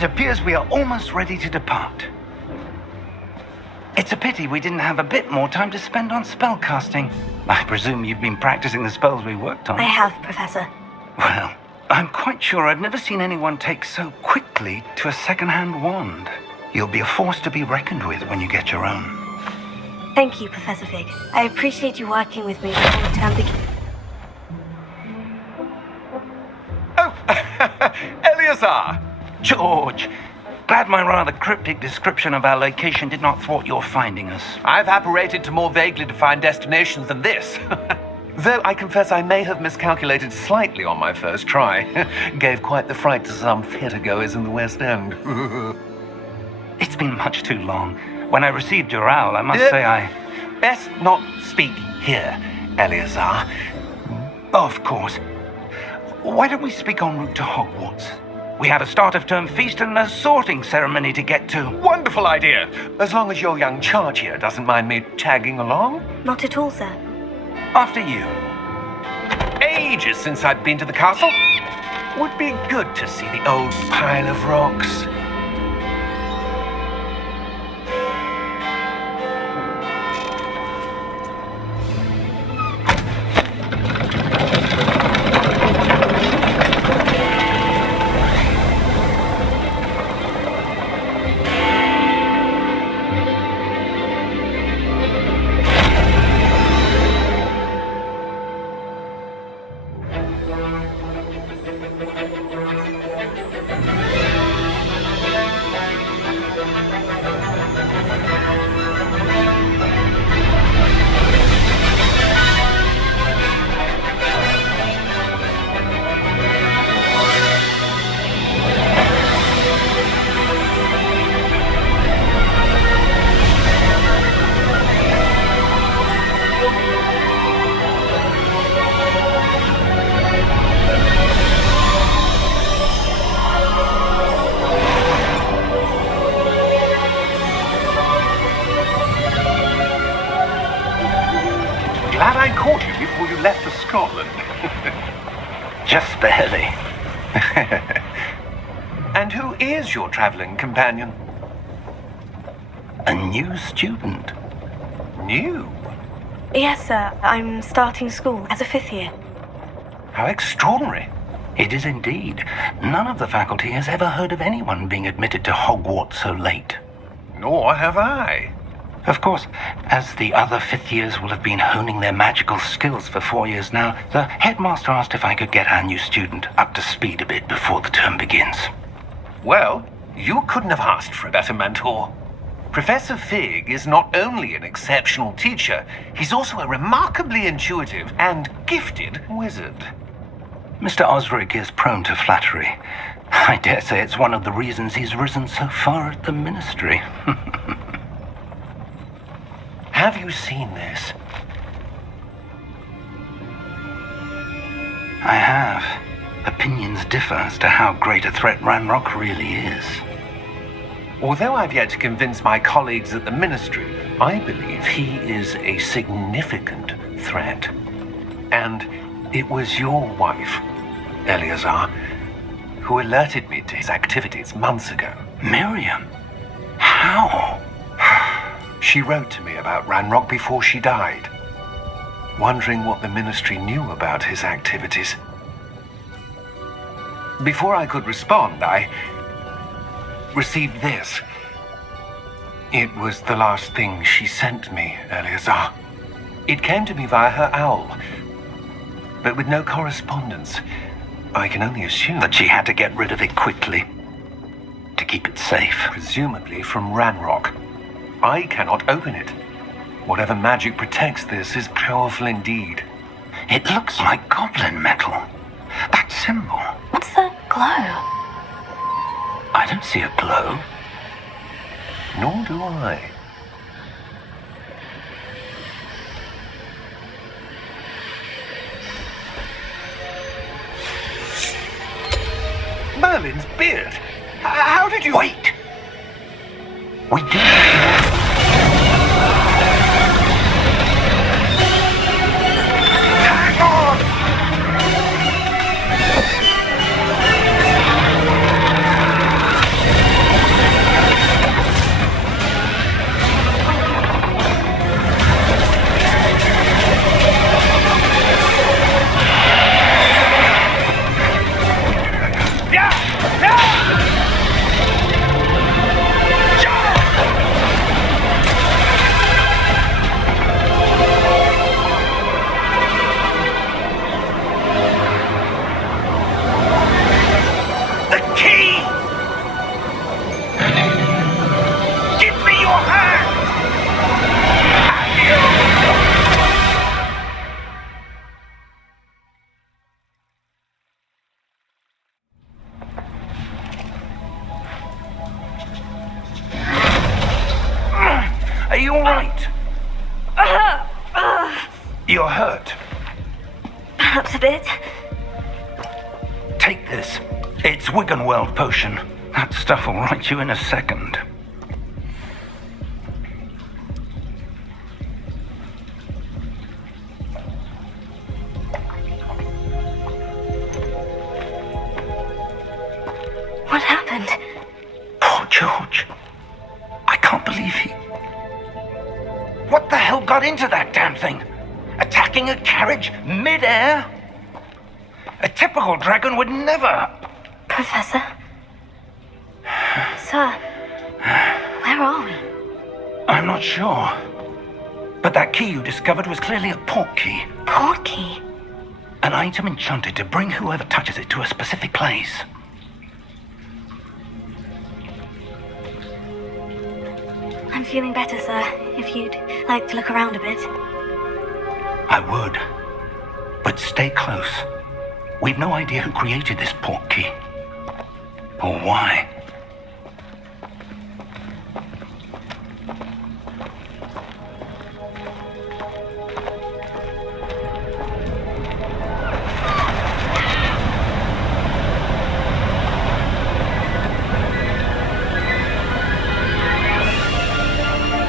It appears we are almost ready to depart. It's a pity we didn't have a bit more time to spend on spellcasting. I presume you've been practicing the spells we worked on. I have, Professor. Well, I'm quite sure I've never seen anyone take so quickly to a second-hand wand. You'll be a force to be reckoned with when you get your own. Thank you, Professor Fig. I appreciate you working with me before the term begins. Oh, Eleazar! George, glad my rather cryptic description of our location did not thwart your finding us. I've apparated to more vaguely defined destinations than this. Though I confess I may have miscalculated slightly on my first try. Gave quite the fright to some theatergoers in the West End. It's been much too long. When I received your owl, I must say I... Best not speak here, Eleazar. Of course. Why don't we speak en route to Hogwarts? We have a start-of-term feast and a sorting ceremony to get to. Wonderful idea! As long as your young charge here doesn't mind me tagging along. Not at all, sir. After you. Ages since I'd been to the castle. Would be good to see the old pile of rocks. Glad I caught you before you left for Scotland. Just barely. And who is your traveling companion? A new student. New? Yes, sir. I'm starting school as a 5th year. How extraordinary. It is indeed. None of the faculty has ever heard of anyone being admitted to Hogwarts so late. Nor have I. Of course, as the other 5th years will have been honing their magical skills for 4 years now, the headmaster asked if I could get our new student up to speed a bit before the term begins. Well, you couldn't have asked for a better mentor. Professor Fig is not only an exceptional teacher, he's also a remarkably intuitive and gifted wizard. Mr. Osric is prone to flattery. I dare say it's one of the reasons he's risen so far at the ministry. Have you seen this? I have. Opinions differ as to how great a threat Ranrock really is. Although I've yet to convince my colleagues at the ministry, I believe he is a significant threat. And it was your wife, Eleazar, who alerted me to his activities months ago. Miriam? How? She wrote to me about Ranrock before she died, wondering what the ministry knew about his activities. Before I could respond, I received this. It was the last thing she sent me, Eleazar. It came to me via her owl, but with no correspondence. I can only assume That she had to get rid of it quickly to keep it safe. presumably from Ranrock. I cannot open it. Whatever magic protects this is powerful indeed. It looks like goblin metal. That symbol. What's that glow? I don't see a glow. Nor do I. Merlin's beard. How did you... Wait! We did. Hang on! you all right? You're hurt. Perhaps a bit. Take this. It's Wiggenweld potion. That stuff will right you in a second. What happened? Poor George. I can't believe he... What the hell got into that damn thing? Attacking a carriage mid-air? A typical dragon would never... Professor? Sir, where are we? I'm not sure. But that key you discovered was clearly a port key. Port key? An item enchanted to bring whoever touches it to a specific place. I'm feeling better, sir. If you'd like to look around a bit. I would. But stay close. We've no idea who created this port key. Or why.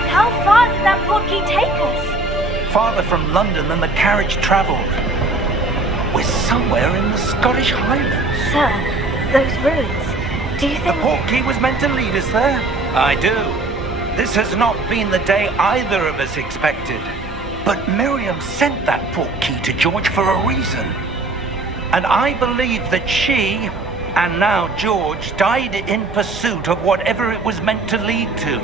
How far did that port key take us? Farther from London than the carriage travelled. We're somewhere in the Scottish Highlands. Sir, those ruins. Do you The think... port key was meant to lead us there? I do. This has not been the day either of us expected. But Miriam sent that port key to George for a reason. And I believe that she, and now George, died in pursuit of whatever it was meant to lead to.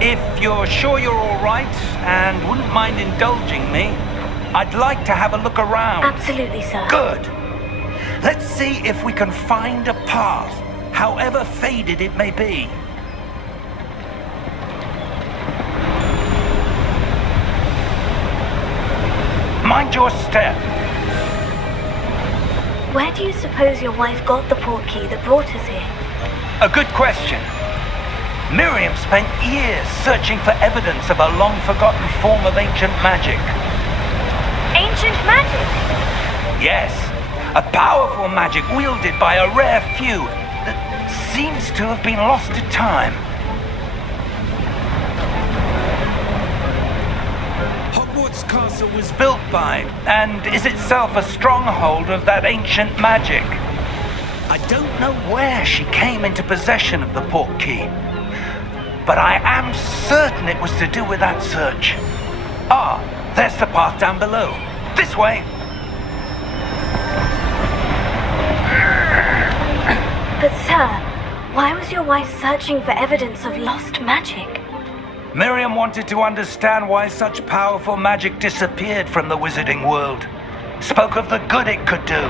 If you're sure you're all right and wouldn't mind indulging me, I'd like to have a look around. Absolutely, sir. Good. Let's see if we can find a path, however faded it may be. Mind your step. Where do you suppose your wife got the port key that brought us here? A good question. Miriam spent years searching for evidence of a long-forgotten form of ancient magic. Ancient magic? Yes, a powerful magic wielded by a rare few that seems to have been lost to time. Hogwarts Castle was built by, and is itself a stronghold of that ancient magic. I don't know where she came into possession of the port key, but I am certain it was to do with that search. Ah, there's the path down below. This way. But sir, why was your wife searching for evidence of lost magic? Miriam wanted to understand why such powerful magic disappeared from the wizarding world. Spoke of the good it could do.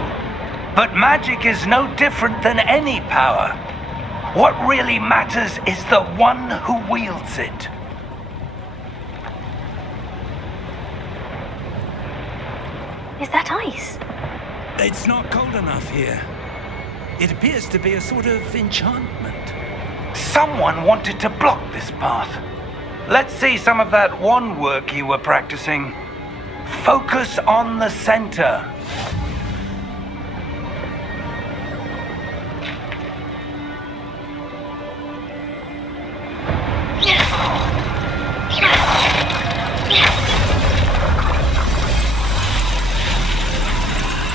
But magic is no different than any power. What really matters is the one who wields it. Is that ice? It's not cold enough here. It appears to be a sort of enchantment. Someone wanted to block this path. Let's see some of that wand work you were practicing. Focus on the center.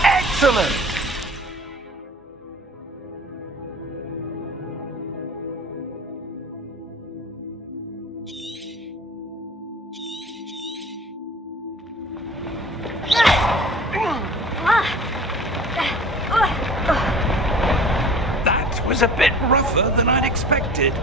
Excellent! That was a bit rougher than I'd expected.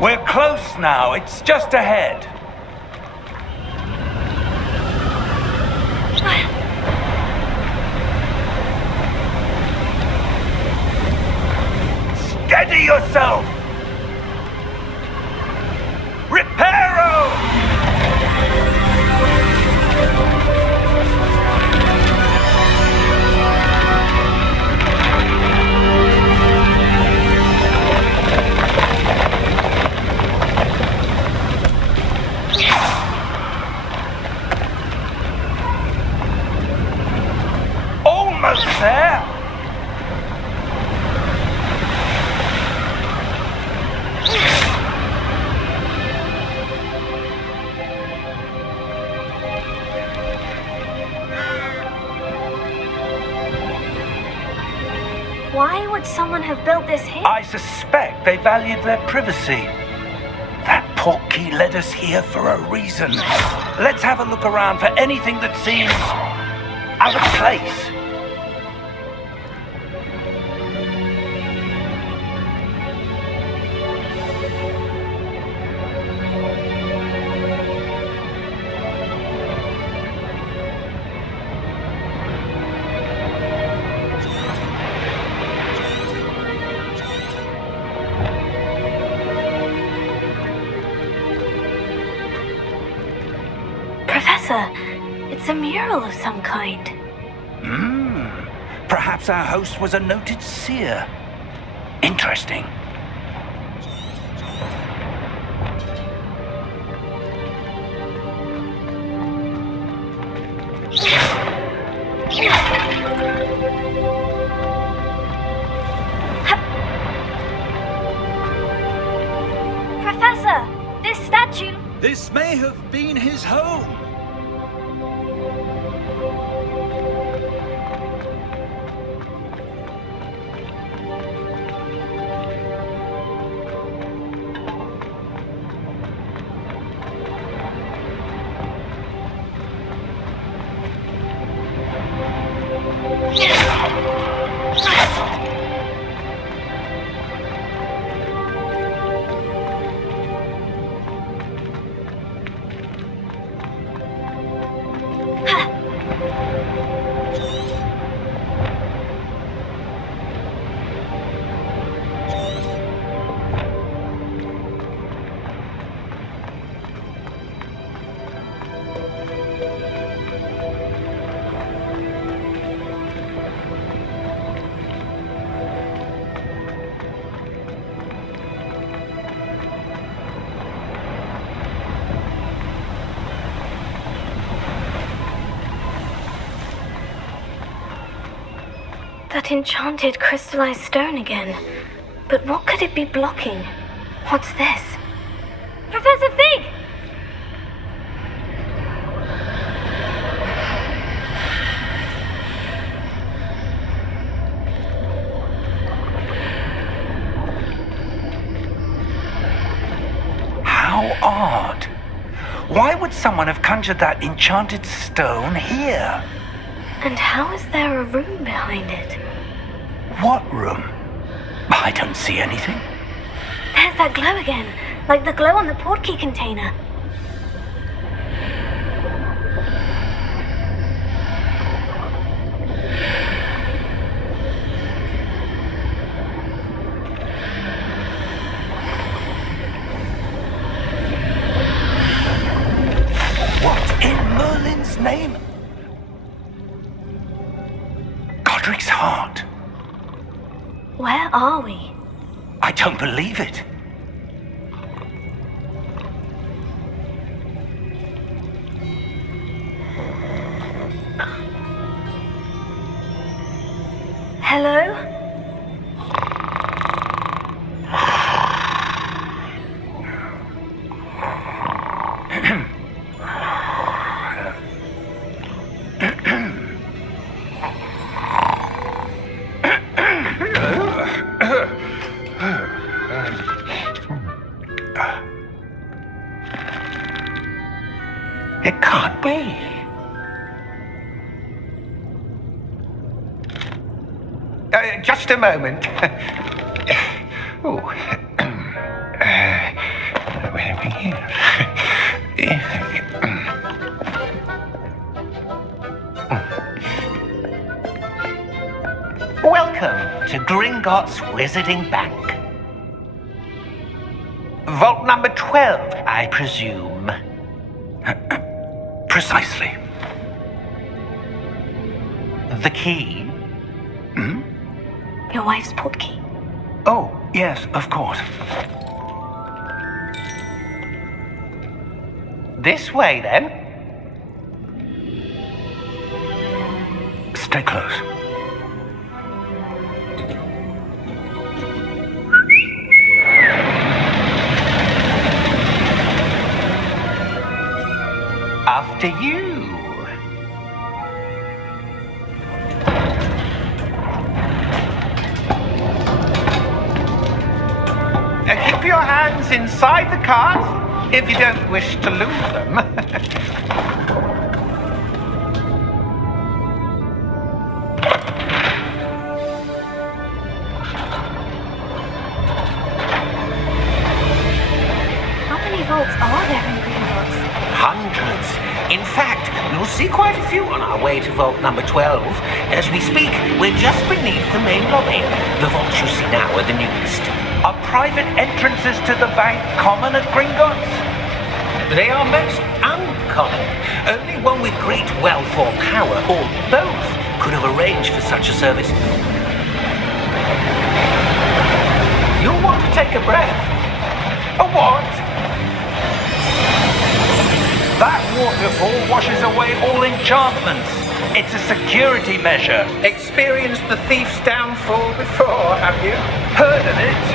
We're close now. It's just ahead. Steady yourself! Reparo! Almost there! Why would someone have built this here? I suspect they valued their privacy. That portkey led us here for a reason. Let's have a look around for anything that seems out of place. Professor, it's a mural of some kind. Perhaps our host was a noted seer. Interesting. Professor, this statue... This may have been his home. That enchanted crystallized stone again. But what could it be blocking? What's this? Professor Fig! How odd. Why would someone have conjured that enchanted stone here? And how is there a room behind it? What room? I don't see anything. There's that glow again, like the glow on the portkey container. What in Merlin's name? Godric's heart. Where are we? I don't believe it. Hello? It can't be. Just a moment. Oh. Where are we here? Welcome to Gringotts Wizarding Bank. Vault number 12, I presume. Precisely. The key? Your wife's portkey. Oh, yes, of course. This way, then. Stay close. After you. Keep your hands inside the cart if you don't wish to lose them. How many vaults are there in Gringotts? Hundreds. In fact, you'll see quite a few on our way to vault number 12. As we speak, we're just beneath the main lobby. The vaults you see now are the newest. Are private entrances to the bank common at Gringotts? They are most uncommon. Only one with great wealth or power, or both, could have arranged for such a service. You'll want to take a breath. A what? That waterfall washes away all enchantments. It's a security measure. Experienced the thief's downfall before, have you? Heard of it?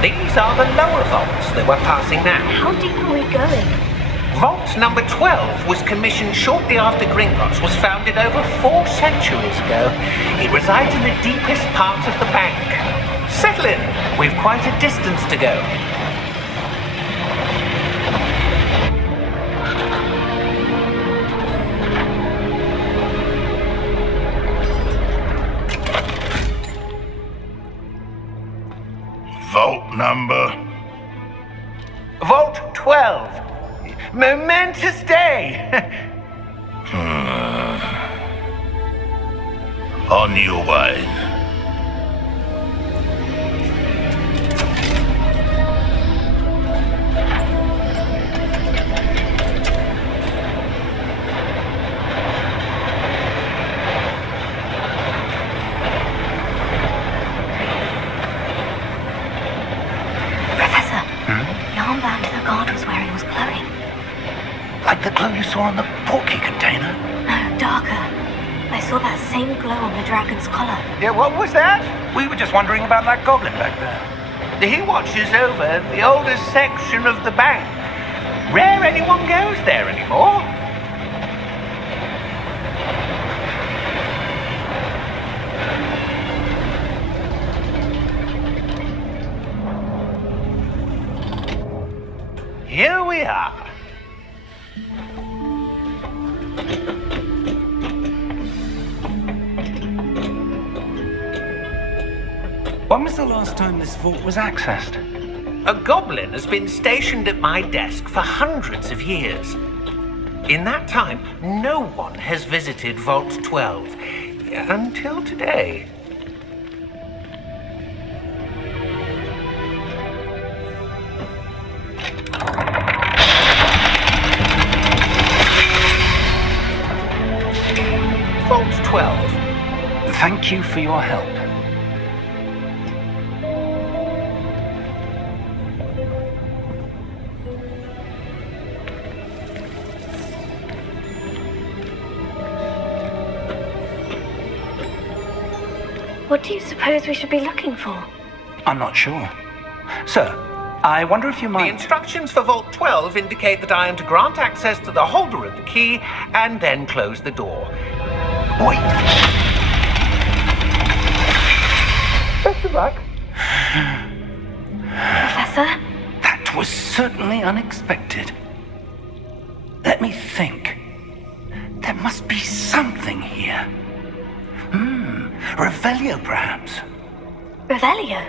These are the lower vaults that we're passing now. How deep are we going? Vault number 12 was commissioned shortly after Gringotts was founded over 4 centuries ago. It resides in the deepest part of the bank. Settle in. We've quite a distance to go. Vault number? Vault 12. Momentous day. On your way. Professor, the armband the guard was wearing was glowing. Like the glow you saw on the portkey container? No, darker. I saw that same glow on the dragon's collar. Yeah, what was that? We were just wondering about that goblin back there. He watches over the oldest section of the bank. Rare anyone goes there anymore. Here we are. When was the last time this vault was accessed? A goblin has been stationed at my desk for hundreds of years. In that time, no one has visited Vault 12 until today. Vault 12. Thank you for your help. What do you suppose we should be looking for? I'm not sure. Sir, I wonder if you The might... instructions for Vault 12 indicate that I am to grant access to the holder of the key and then close the door. Wait! Best of luck. Professor? That was certainly unexpected. Let me think. There must be something here. Revelio, perhaps? Revelio?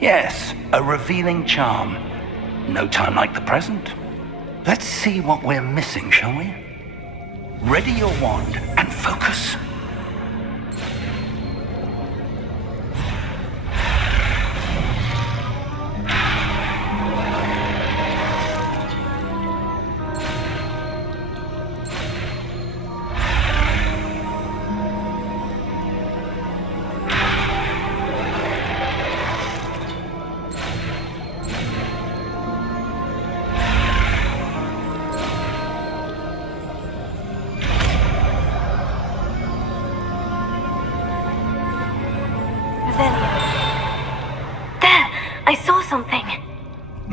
Yes, a revealing charm. No time like the present. Let's see what we're missing, shall we? Ready your wand and focus.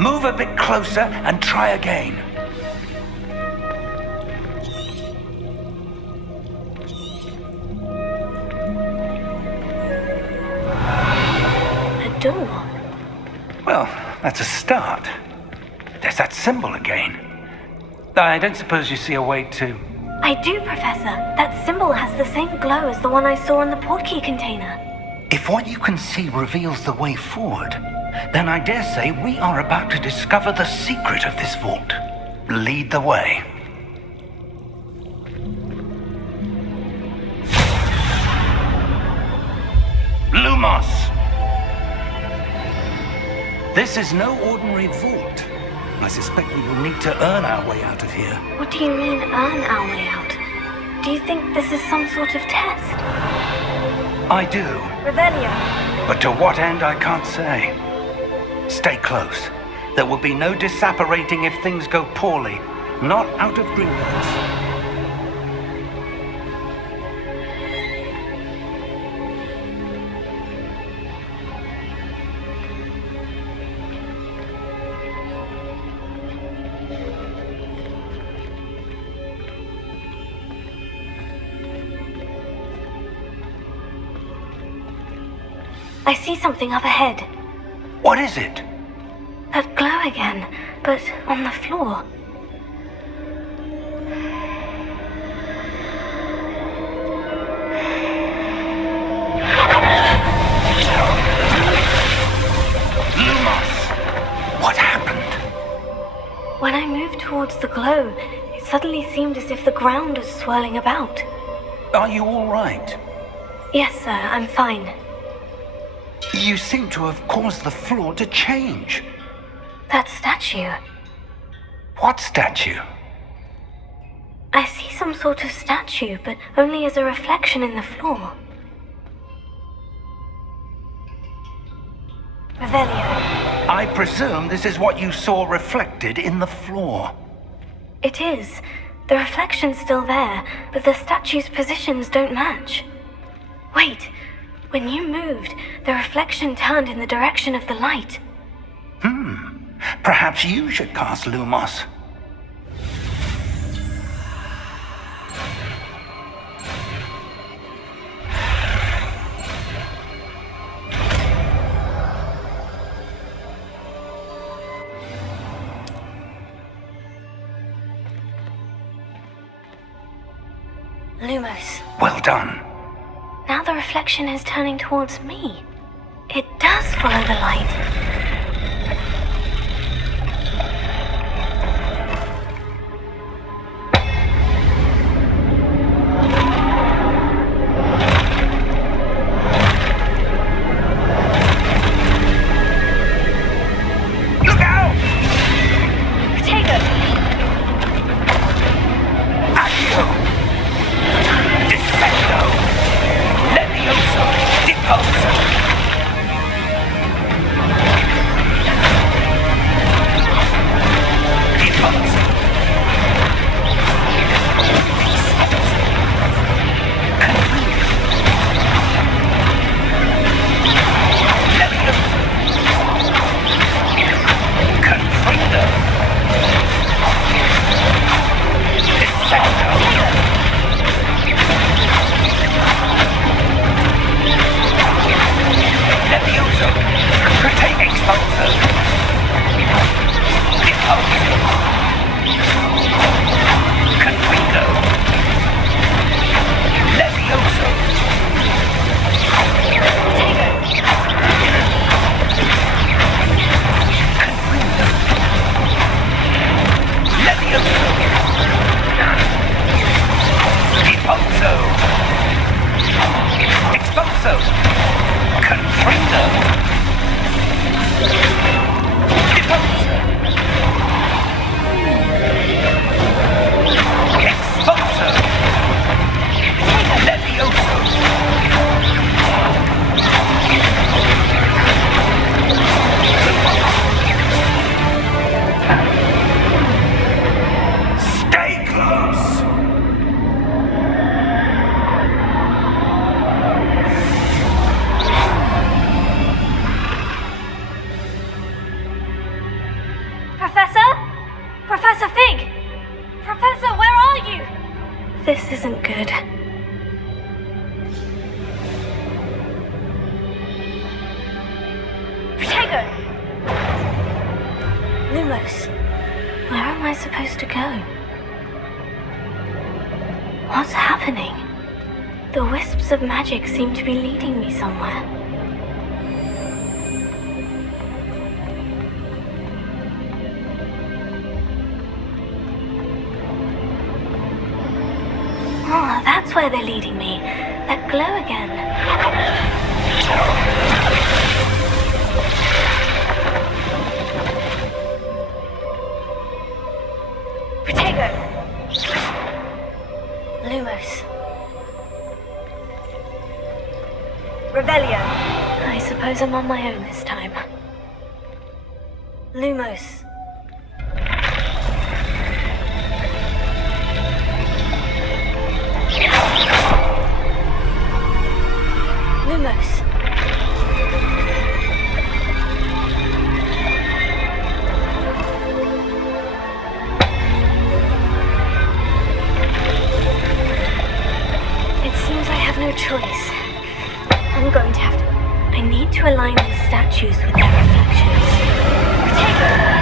Move a bit closer and try again. A door. Well, that's a start. There's that symbol again. I don't suppose you see a way to... I do, Professor. That symbol has the same glow as the one I saw in the portkey container. If what you can see reveals the way forward, then I dare say we are about to discover the secret of this vault. Lead the way. Lumos! This is no ordinary vault. I suspect we will need to earn our way out of here. What do you mean, earn our way out? Do you think this is some sort of test? I do. Revelio. But to what end, I can't say. Stay close. There will be no disapparating if things go poorly. Not out of Gringotts. I see something up ahead. What is it? That glow again, but on the floor. Lumos! What happened? When I moved towards the glow, it suddenly seemed as if the ground was swirling about. Are you all right? Yes, sir, I'm fine. You seem to have caused the floor to change. That statue. What statue? I see some sort of statue, but only as a reflection in the floor. Revelio. I presume this is what you saw reflected in the floor. It is. The reflection's still there, but the statue's positions don't match. Wait. When you moved, the reflection turned in the direction of the light. Perhaps you should cast Lumos. Lumos. Well done. Now the reflection is turning towards me. It does follow the light. Look out! Potato! Accio! Defendo! Levioso! Deposo! This isn't good. Protego! Lumos, where am I supposed to go? What's happening? The wisps of magic seem to be leading me somewhere. Oh, that's where they're leading me. That glow again. Protego! Lumos. Revelio. I suppose I'm on my own this time. Lumos. Lumos. It seems I have no choice. I'm going to have to... I need to align these statues with their reflections. Protego!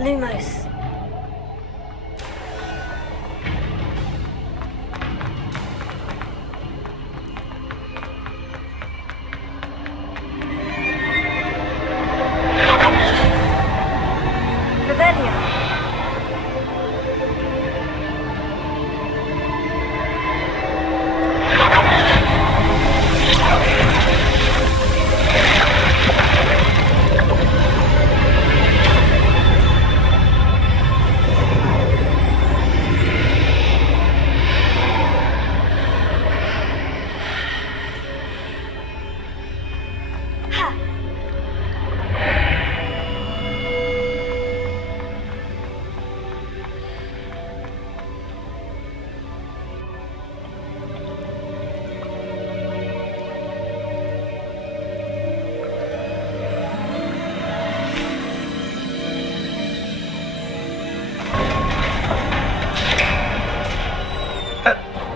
Lumos. Revelio.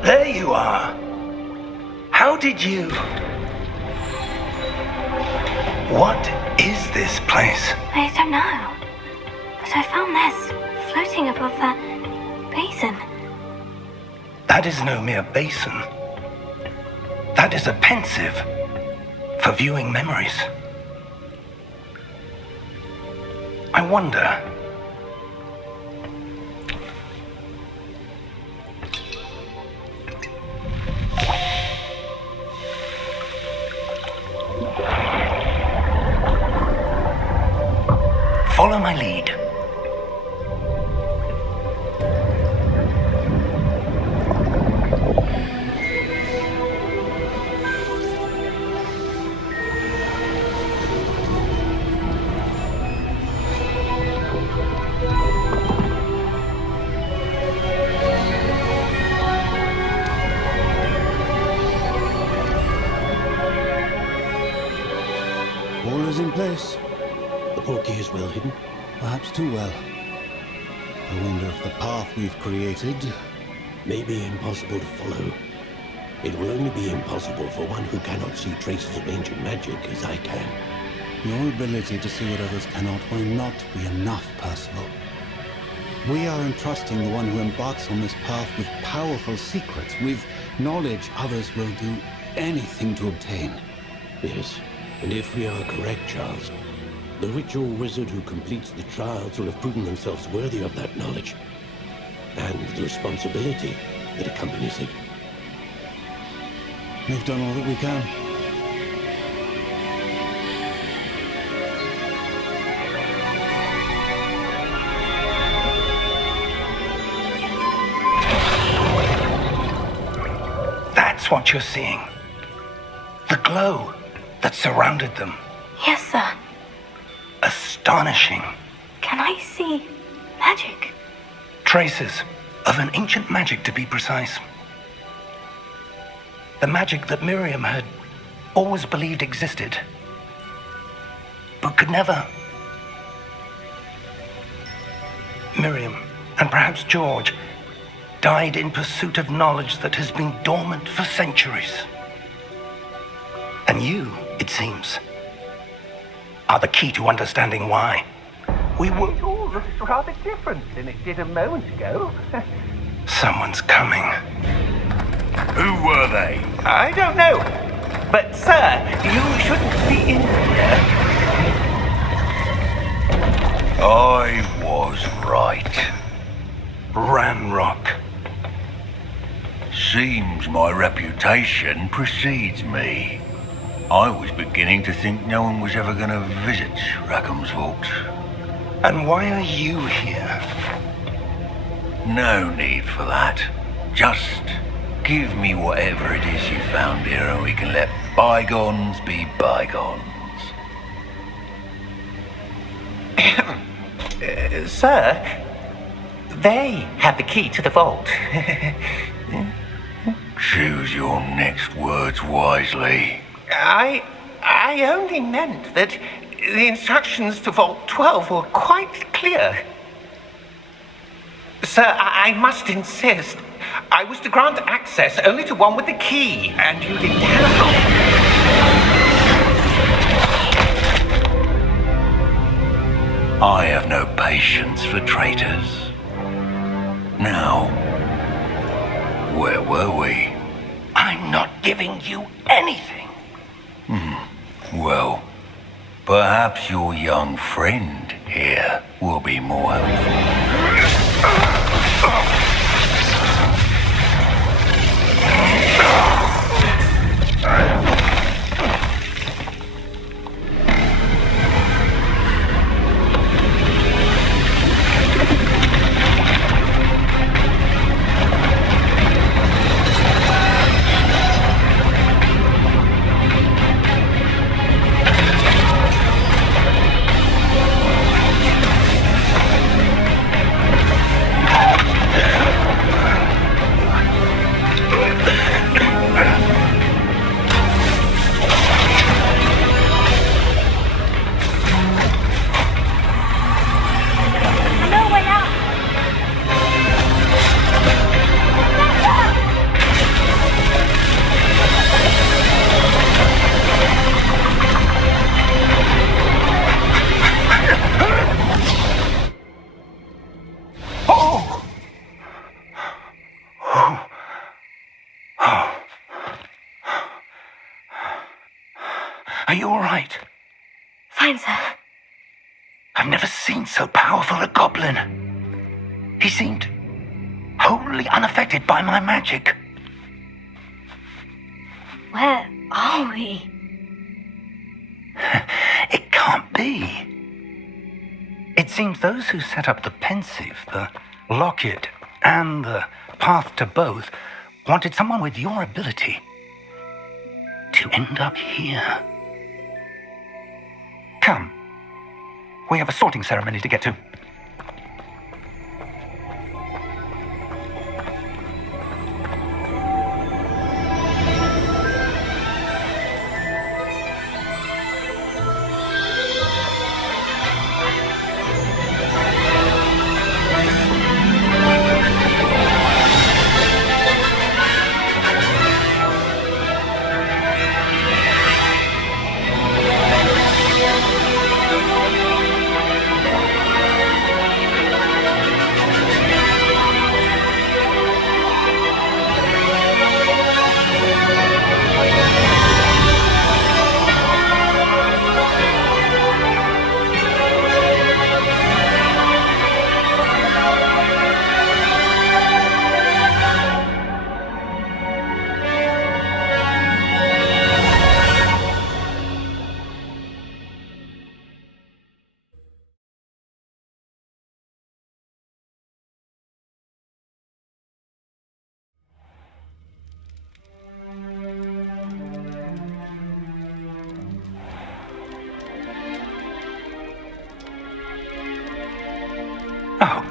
There you are. How did you... What is this place? I don't know. But I found this floating above that basin. That is no mere basin. That is a pensive for viewing memories. I wonder... Follow my lead. All is in place. The portkey is well hidden, perhaps too well. I wonder if the path we've created may be impossible to follow. It will only be impossible for one who cannot see traces of ancient magic as I can. Your ability to see what others cannot will not be enough, Percival. We are entrusting the one who embarks on this path with powerful secrets, with knowledge others will do anything to obtain. Yes, and if we are correct, Charles, the ritual wizard who completes the trials will have proven themselves worthy of that knowledge, and the responsibility that accompanies it. We've done all that we can. That's what you're seeing. The glow that surrounded them. Yes, sir. Astonishing. Can I see magic? Traces of an ancient magic, to be precise. The magic that Miriam had always believed existed, but could never. Miriam, and perhaps George, died in pursuit of knowledge that has been dormant for centuries. And you, it seems, are the key to understanding why. We were... It all looks rather different than it did a moment ago. Someone's coming. Who were they? I don't know. But, sir, you shouldn't be in here. I was right. Ranrock. Seems my reputation precedes me. I was beginning to think no one was ever going to visit Rackham's vault. And why are you here? No need for that. Just give me whatever it is you found here and we can let bygones be bygones. Sir, they have the key to the vault. Choose your next words wisely. I only meant that the instructions to Vault 12 were quite clear. Sir, I must insist. I was to grant access only to one with the key, and you didn't have I have no patience for traitors. Now, where were we? I'm not giving you anything. Well, perhaps your young friend here will be more helpful. No way out! Are you all right? Fine, sir. I've never seen so powerful a goblin. He seemed wholly unaffected by my magic. Where are we? It can't be. It seems those who set up the pensive, the locket, and the path to both wanted someone with your ability to end up here. Come. We have a sorting ceremony to get to.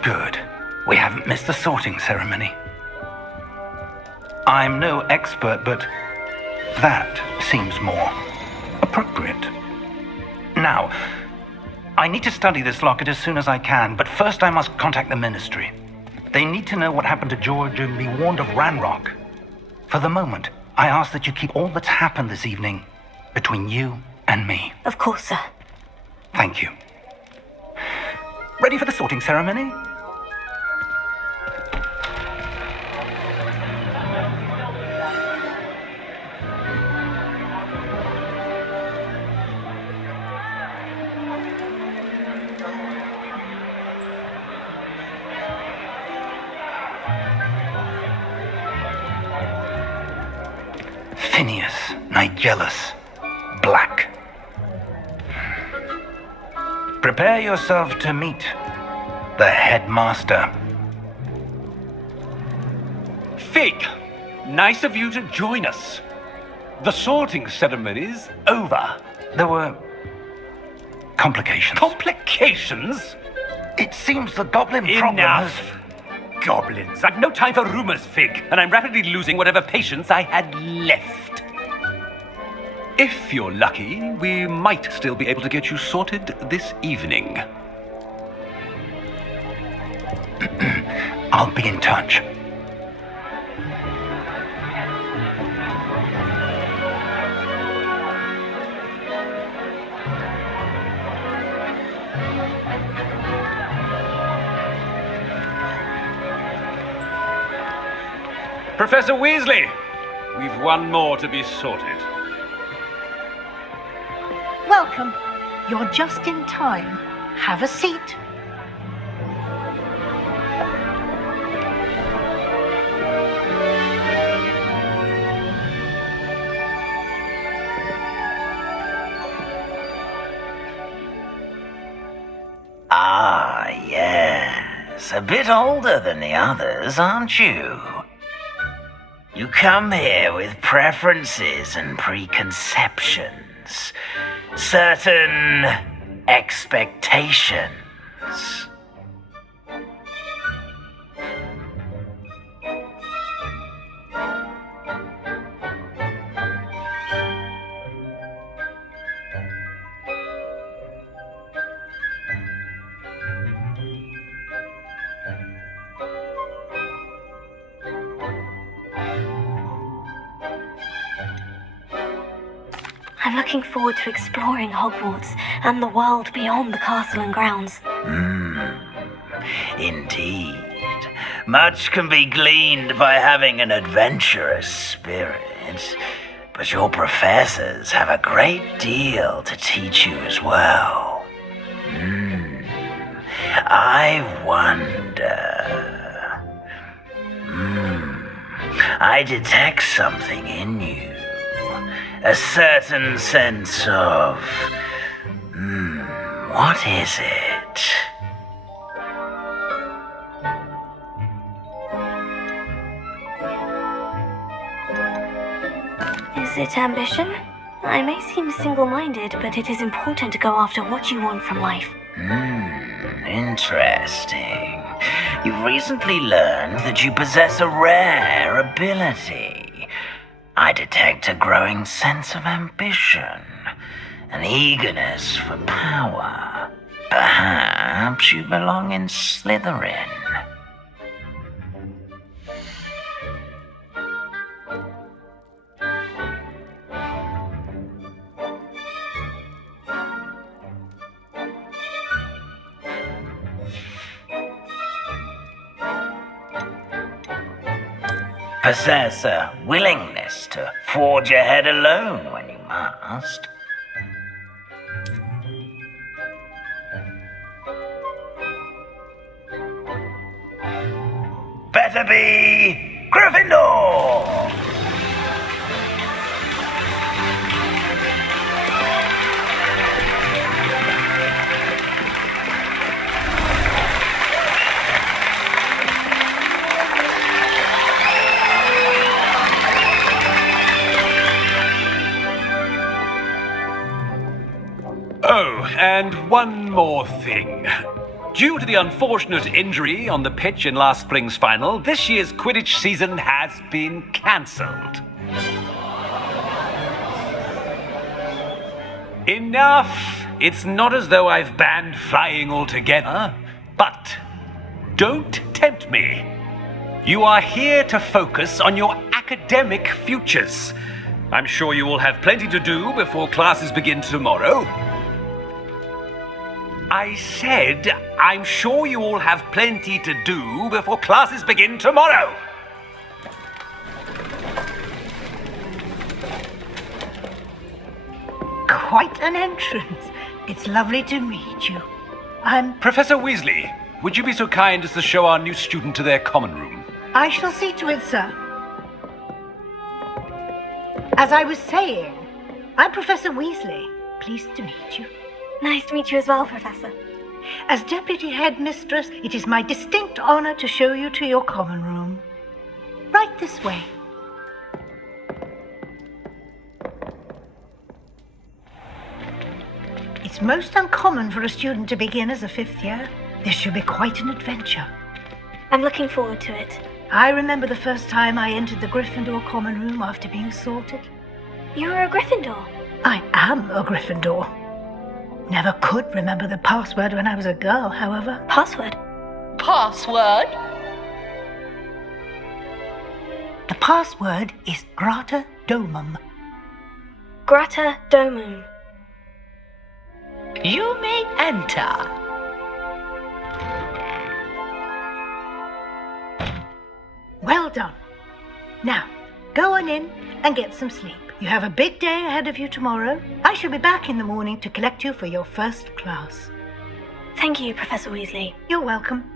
Good. We haven't missed the sorting ceremony. I'm no expert, but that seems more appropriate. Now, I need to study this locket as soon as I can, but first I must contact the Ministry. They need to know what happened to George and be warned of Ranrock. For the moment, I ask that you keep all that's happened this evening between you and me. Of course, sir. Thank you. Ready for the sorting ceremony? Phineas, Nigellus, Black. Prepare yourself to meet the headmaster. Fig, nice of you to join us. The sorting ceremony's over. There were complications. Complications? It seems the goblin problem has... Enough! Goblins. I've no time for rumors, Fig, and I'm rapidly losing whatever patience I had left. If you're lucky, we might still be able to get you sorted this evening. I'll be in touch. Professor Weasley, we've one more to be sorted. Welcome. You're just in time. Have a seat. Ah, yes. A bit older than the others, aren't you? You come here with preferences and preconceptions, certain expectations. I'm looking forward to exploring Hogwarts and the world beyond the castle and grounds. Indeed. Much can be gleaned by having an adventurous spirit, but your professors have a great deal to teach you as well. I wonder... I detect something in you. A certain sense of... what is it? Is it ambition? I may seem single-minded, but it is important to go after what you want from life. Interesting. You've recently learned that you possess a rare ability. I detect a growing sense of ambition, an eagerness for power. Perhaps you belong in Slytherin. Possess a willingness to forge ahead alone when you must. Better be Gryffindor! Oh, and one more thing. Due to the unfortunate injury on the pitch in last spring's final, this year's Quidditch season has been cancelled. Enough! It's not as though I've banned flying altogether, but don't tempt me. You are here to focus on your academic futures. I'm sure you will have plenty to do before classes begin tomorrow. I said, I'm sure you all have plenty to do before classes begin tomorrow. Quite an entrance. It's lovely to meet you. I'm... Professor Weasley, would you be so kind as to show our new student to their common room? I shall see to it, sir. As I was saying, I'm Professor Weasley. Pleased to meet you. Nice to meet you as well, Professor. As Deputy Headmistress, it is my distinct honor to show you to your common room. Right this way. It's most uncommon for a student to begin as a fifth year. This should be quite an adventure. I'm looking forward to it. I remember the first time I entered the Gryffindor common room after being sorted. You were a Gryffindor? I am a Gryffindor. Never could remember the password when I was a girl, however. Password? Password? The password is Grata Domum. Grata Domum. You may enter. Well done. Now, go on in and get some sleep. You have a big day ahead of you tomorrow. I shall be back in the morning to collect you for your first class. Thank you, Professor Weasley. You're welcome.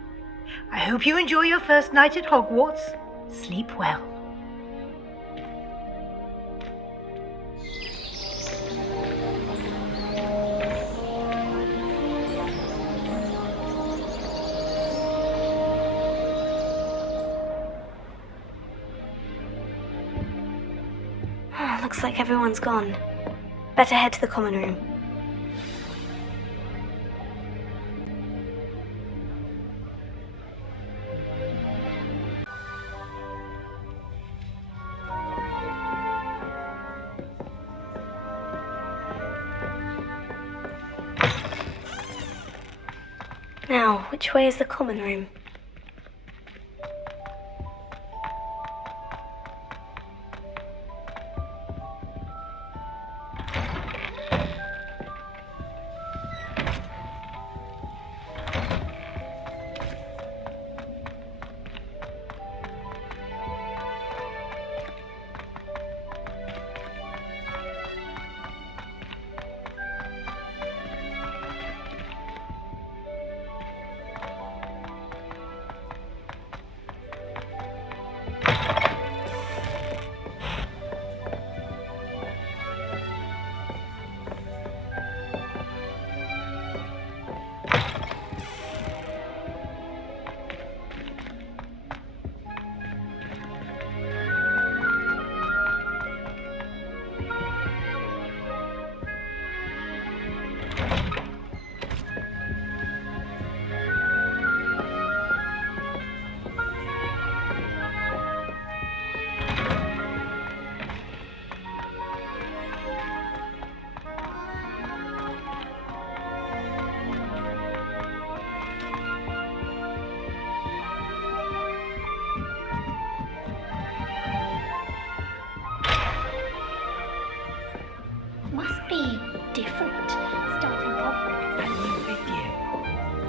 I hope you enjoy your first night at Hogwarts. Sleep well. Looks like everyone's gone. Better head to the common room. Now, which way is the common room? Must be different starting off with new fifth year.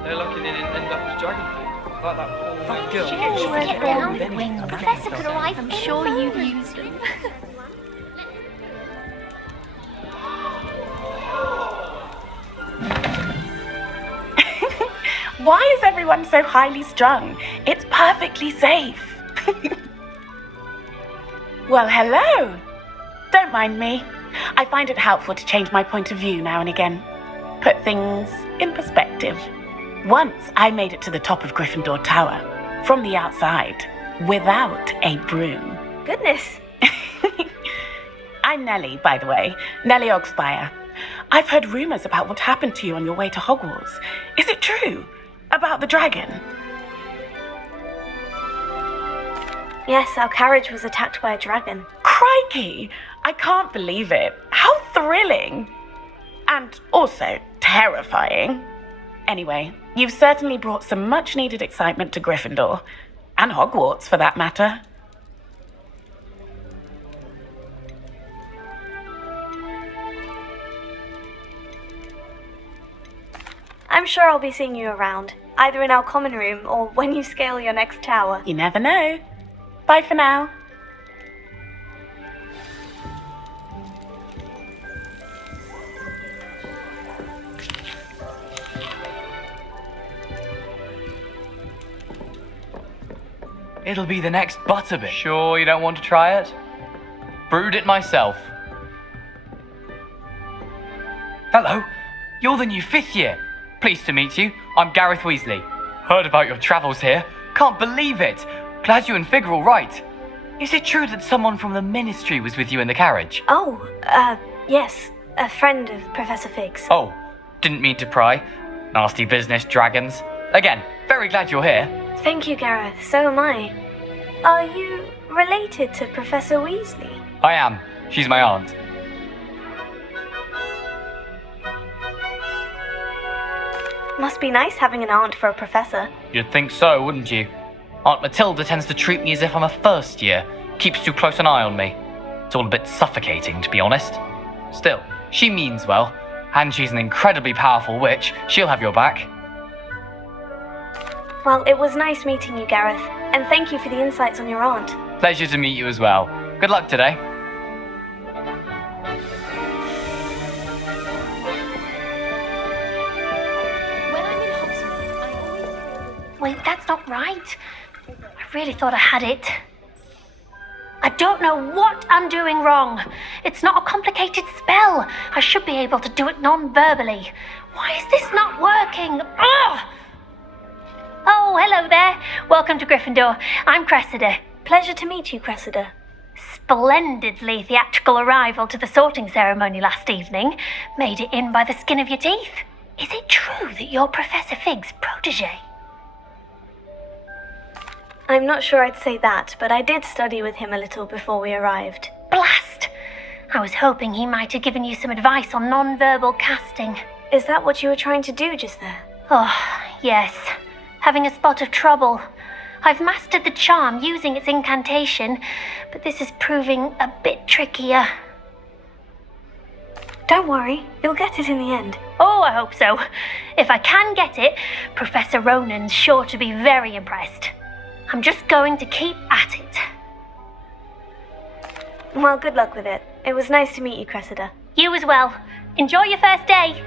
They're looking in that dragon thing, like that poor girl. Get down. When the professor could arrive, I'm sure you've used them. Why is everyone so highly strung? It's perfectly safe. Well, hello. Don't mind me. I find it helpful to change my point of view now and again. Put things in perspective. Once I made it to the top of Gryffindor Tower, from the outside, without a broom. Goodness. I'm Nellie, by the way. Nellie Ogspire. I've heard rumors about what happened to you on your way to Hogwarts. Is it true? About the dragon? Yes, our carriage was attacked by a dragon. Crikey! I can't believe it. How thrilling! And also terrifying. Anyway, you've certainly brought some much-needed excitement to Gryffindor. And Hogwarts, for that matter. I'm sure I'll be seeing you around, either in our common room or when you scale your next tower. You never know. Bye for now. It'll be the next Butterbit. Sure you don't want to try it? Brewed it myself. Hello, you're the new 5th year. Pleased to meet you. I'm Gareth Weasley. Heard about your travels here. Can't believe it. Glad you and Fig are all right. Is it true that someone from the Ministry was with you in the carriage? Oh, yes. A friend of Professor Fig's. Oh, didn't mean to pry. Nasty business, dragons. Again, very glad you're here. Thank you, Gareth. So am I. Are you related to Professor Weasley? I am. She's my aunt. Must be nice having an aunt for a professor. You'd think so, wouldn't you? Aunt Matilda tends to treat me as if I'm a first year. Keeps too close an eye on me. It's all a bit suffocating, to be honest. Still, she means well. And she's an incredibly powerful witch. She'll have your back. Well, it was nice meeting you, Gareth. And thank you for the insights on your aunt. Pleasure to meet you as well. Good luck today. Wait, that's not right. I really thought I had it. I don't know what I'm doing wrong. It's not a complicated spell. I should be able to do it non-verbally. Why is this not working? Ugh! Oh, hello there. Welcome to Gryffindor. I'm Cressida. Pleasure to meet you, Cressida. Splendidly theatrical arrival to the sorting ceremony last evening. Made it in by the skin of your teeth. Is it true that you're Professor Fig's protege? I'm not sure I'd say that, but I did study with him a little before we arrived. Blast! I was hoping he might have given you some advice on non-verbal casting. Is that what you were trying to do just there? Oh, yes. Having a spot of trouble. I've mastered the charm using its incantation, but this is proving a bit trickier. Don't worry, you'll get it in the end. Oh, I hope so. If I can get it, Professor Ronan's sure to be very impressed. I'm just going to keep at it. Well, good luck with it. It was nice to meet you, Cressida. You as well. Enjoy your first day.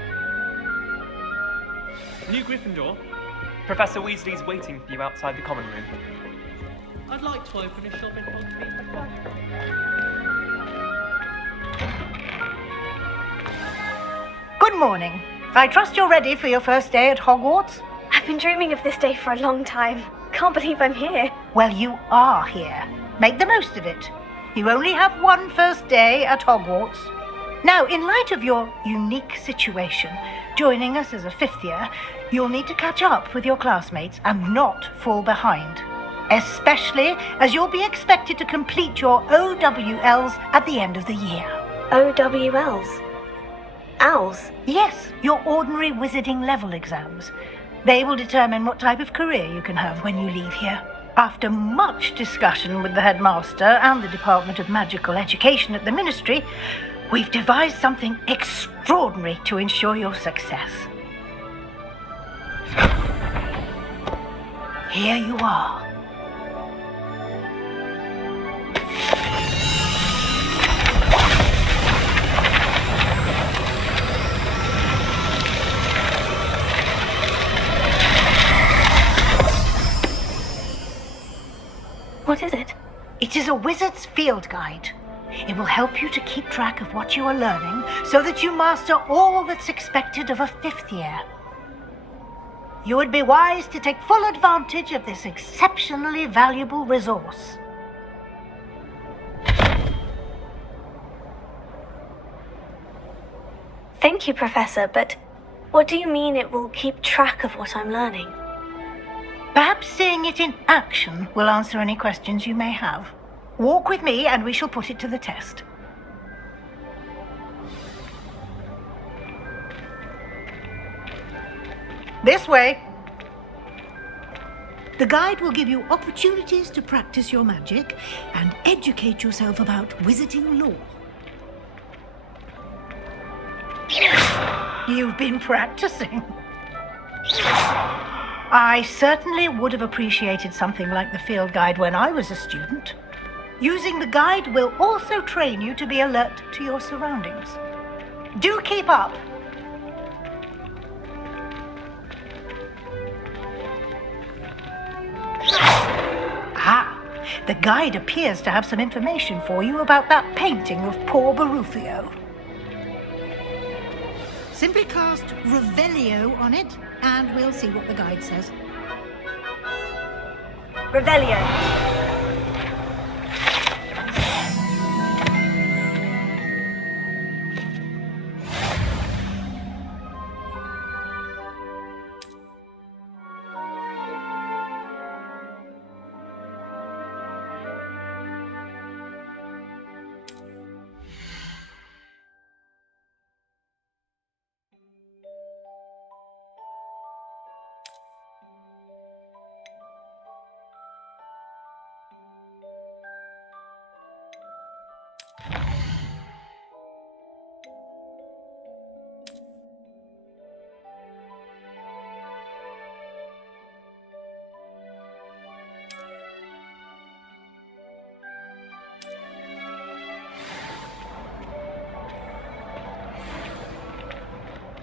New Gryffindor. Professor Weasley's waiting for you outside the common room. I'd like to open a shop in Hogsmeade. Good morning. I trust you're ready for your first day at Hogwarts? I've been dreaming of this day for a long time. Can't believe I'm here. Well, you are here. Make the most of it. You only have one first day at Hogwarts. Now, in light of your unique situation, joining us as a 5th year, you'll need to catch up with your classmates and not fall behind. Especially as you'll be expected to complete your OWLs at the end of the year. OWLs? Owls? Yes, your ordinary wizarding level exams. They will determine what type of career you can have when you leave here. After much discussion with the headmaster and the Department of Magical Education at the Ministry, we've devised something extraordinary to ensure your success. Here you are. What is it? It is a wizard's field guide. It will help you to keep track of what you are learning so that you master all that's expected of a 5th year. You would be wise to take full advantage of this exceptionally valuable resource. Thank you, Professor, but what do you mean it will keep track of what I'm learning? Perhaps seeing it in action will answer any questions you may have. Walk with me and we shall put it to the test. This way. The guide will give you opportunities to practice your magic and educate yourself about wizarding lore. You've been practicing. I certainly would have appreciated something like the field guide when I was a student. Using the guide will also train you to be alert to your surroundings. Do keep up. The guide appears to have some information for you about that painting of poor Barufio. Simply cast Revelio on it, and we'll see what the guide says. Revelio.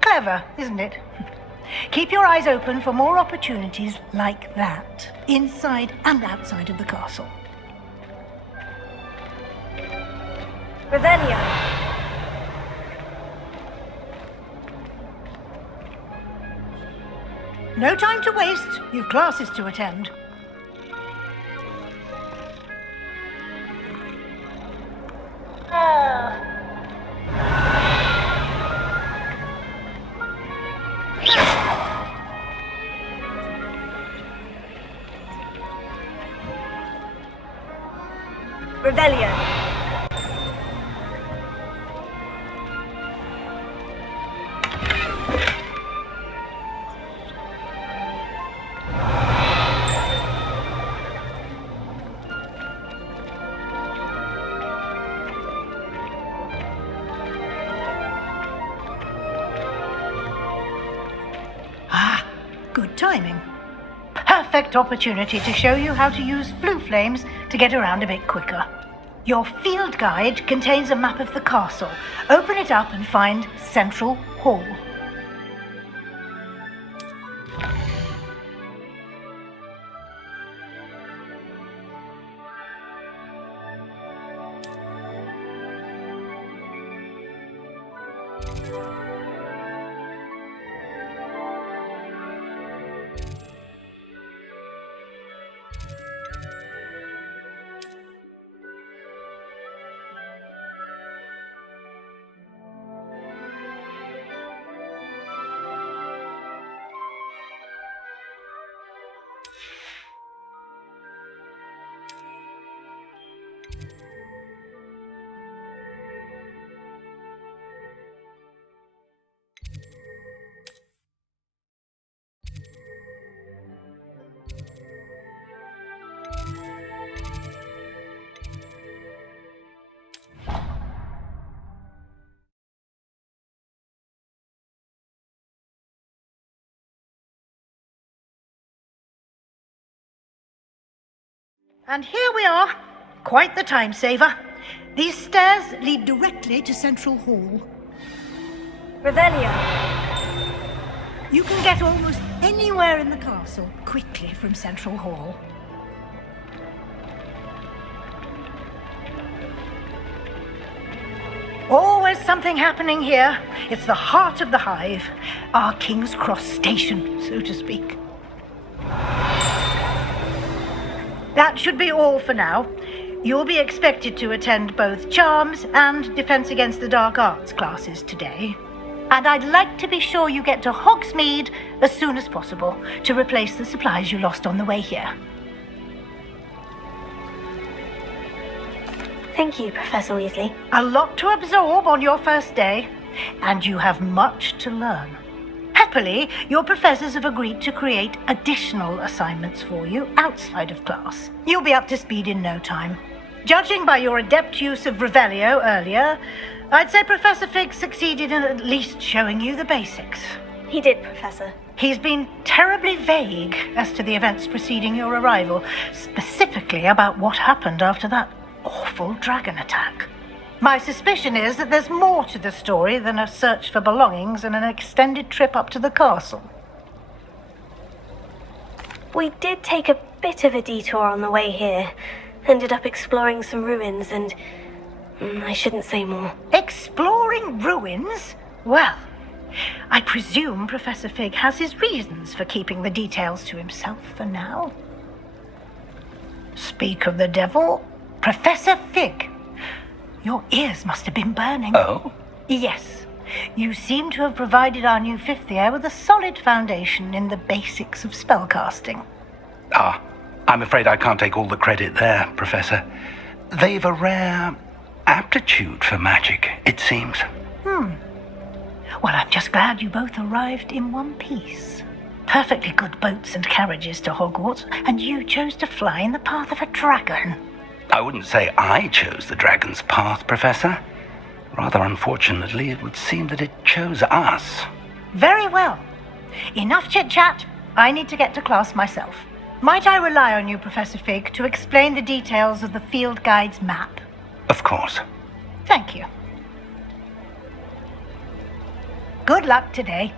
Clever, isn't it? Keep your eyes open for more opportunities like that, inside and outside of the castle. Revelio. No time to waste. You've classes to attend. Revelio. Good timing. Perfect opportunity to show you how to use flue flames to get around a bit quicker. Your field guide contains a map of the castle. Open it up and find Central Hall. And here we are. Quite the time saver. These stairs lead directly to Central Hall. Revelio. You can get almost anywhere in the castle quickly from Central Hall. Always something happening here. It's the heart of the hive. Our King's Cross station, so to speak. That should be all for now. You'll be expected to attend both Charms and Defense Against the Dark Arts classes today. And I'd like to be sure you get to Hogsmeade as soon as possible to replace the supplies you lost on the way here. Thank you, Professor Weasley. A lot to absorb on your first day, and you have much to learn. Happily, your professors have agreed to create additional assignments for you outside of class. You'll be up to speed in no time. Judging by your adept use of Revelio earlier, I'd say Professor Fig succeeded in at least showing you the basics. He did, Professor. He's been terribly vague as to the events preceding your arrival, specifically about what happened after that awful dragon attack. My suspicion is that there's more to the story than a search for belongings and an extended trip up to the castle. We did take a bit of a detour on the way here. Ended up exploring some ruins and... I shouldn't say more. Exploring ruins? Well, I presume Professor Fig has his reasons for keeping the details to himself for now. Speak of the devil, Professor Fig. Your ears must have been burning. Oh? Yes. You seem to have provided our new fifth year with a solid foundation in the basics of spellcasting. Ah, I'm afraid I can't take all the credit there, Professor. They've a rare aptitude for magic, it seems. Well, I'm just glad you both arrived in one piece. Perfectly good boats and carriages to Hogwarts, and you chose to fly in the path of a dragon. I wouldn't say I chose the dragon's path, Professor. Rather unfortunately, it would seem that it chose us. Very well. Enough chit-chat. I need to get to class myself. Might I rely on you, Professor Fig, to explain the details of the field guide's map? Of course. Thank you. Good luck today.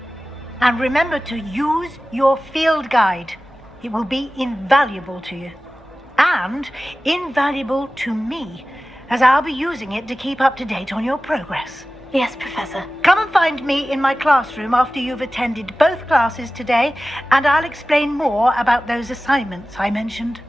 And remember to use your field guide. It will be invaluable to you. And invaluable to me, as I'll be using it to keep up to date on your progress. Yes, Professor. Come and find me in my classroom after you've attended both classes today, and I'll explain more about those assignments I mentioned.